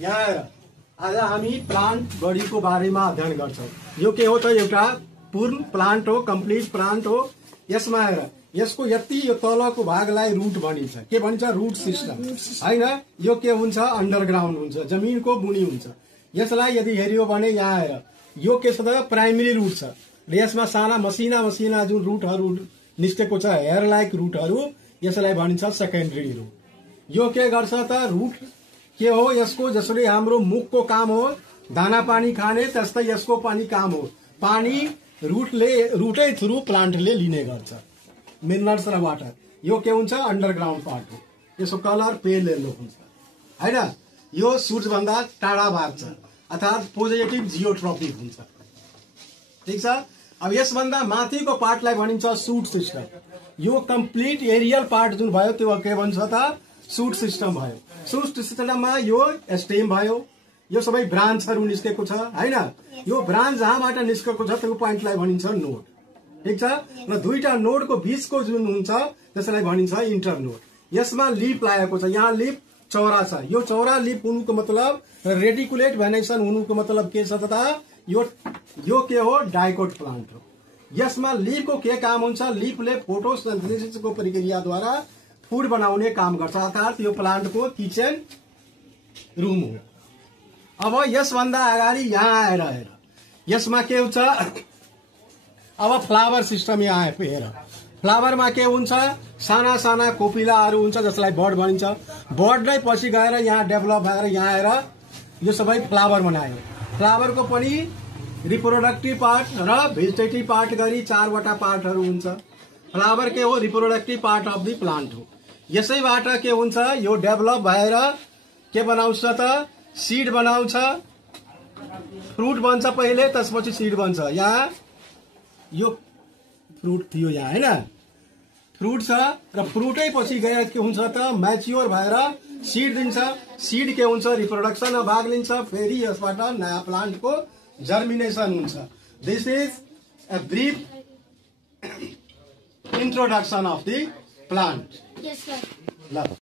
यहाँ हेर, आज हामी प्लान्ट बडीको बारेमा अध्ययन गर्छौं। यो के हो त? एउटा पूर्ण प्लान्ट हो, कम्प्लिट प्लान्ट हो। यसमा हेर, यसको यति यो तलको भागलाई रूट भनिन्छ। के भन्छ? रूट सिस्टम हैन। यो के हुन्छ? अन्डरग्राउन्ड हुन्छ, जमिनको मुनि हुन्छ। यसलाई यदि हेरियो भने यहाँ हेर, यो के छ त? प्राइमरी रूट छ। र यसमा साना मसिना मसिना जुन रूटहरू निस्केको छ, हेयर लाइक रूटहरू, यसलाई भनिन्छ सेकेन्डरी रूट। यो के गर्छ त? रूट के हो यसको? जसरी हाम्रो मुखको काम हो दाना पानी खाने, त्यस्तै यसको पनि काम हो। पानी रूटै थ्रु प्लान्टले लिने गर्छ, मिनरल्स र वाटर। यो के हुन्छ? अन्डरग्राउन्ड पार्ट हो। यसको कलर पेल येलो हुन्छ हैन। यो सूर्यभन्दा टाढा भाग छ, अर्थात पोजिटिभ जियोट्रोपिक हुन्छ। ठीक छ। अब यसभन्दा माथिको पार्टलाई भनिन्छ सुट सिस्टम। यो कम्प्लिट एरियल पार्ट जुन भयो त्यो के भन्छ त? सुट सिस्टम भयो। सुट सिस्टममा यो स्टेम भयो, यो सबै ब्रान्चहरू निस्केको छ हैन। यो ब्रान्च जहाँबाट निस्केको छ त्यो पोइन्टलाई भनिन्छ नोड। ठीक छ। र दुईटा नोडको बीचको जुन हुन्छ त्यसलाई भनिन्छ इन्टरनोड। यसमा लिप लागेको छ, यहाँ लिप चौरा छ। यो चौरा लिप हुनुको मतलब, रेडिकुलेट भेनेसन हुनुको मतलब के छ त? यो के हो? डाइकोट प्लान्ट हो। यसमा लिपको के काम हुन्छ? लिपले फोटोसिन्थेसिसको प्रक्रियाद्वारा फूड बनाउने काम गर्छ, अर्थात यो प्लान्टको किचन रूम हो। अब यसभन्दा अगाडि यहाँ आएर हेर, यसमा के हुन्छ? अब फ्लावर सिस्टम यहाँ हेर, फ्लावरमा के हुन्छ? साना साना कोपिलाहरू हुन्छ जसलाई बड भनिन्छ। बड नै पछि गएर यहाँ डेभलप भएर यहाँ आएर यो सबै फ्लावर बनायो। फ्लावरको पनि रिप्रोडक्टिभ पार्ट र भेजिटेटिभ पार्ट गरी चारवटा पार्टहरू हुन्छ। फ्लावर के हो? Reproductive part of the plant हो। यसैबाट के हुन्छ? यो डेभलप भएर के बनाउँछ त? सीड बनाउँछ, फ्रुट बन्छ पहिले, त्यसपछि सीड बन्छ। यहाँ यो फ्रुट थियो यहाँ हैन, फ्रुट छ र फ्रुटै पछि गएर के हुन्छ त? म्याच्योर भएर सीड दिन्छ। सीड के हुन्छ? रिप्रोडक्सनमा भाग लिन्छ, फेरि यसबाट नयाँ प्लान्टको जर्मिनेसन हुन्छ। This is a brief introduction of the plant. Yes, sir. Love.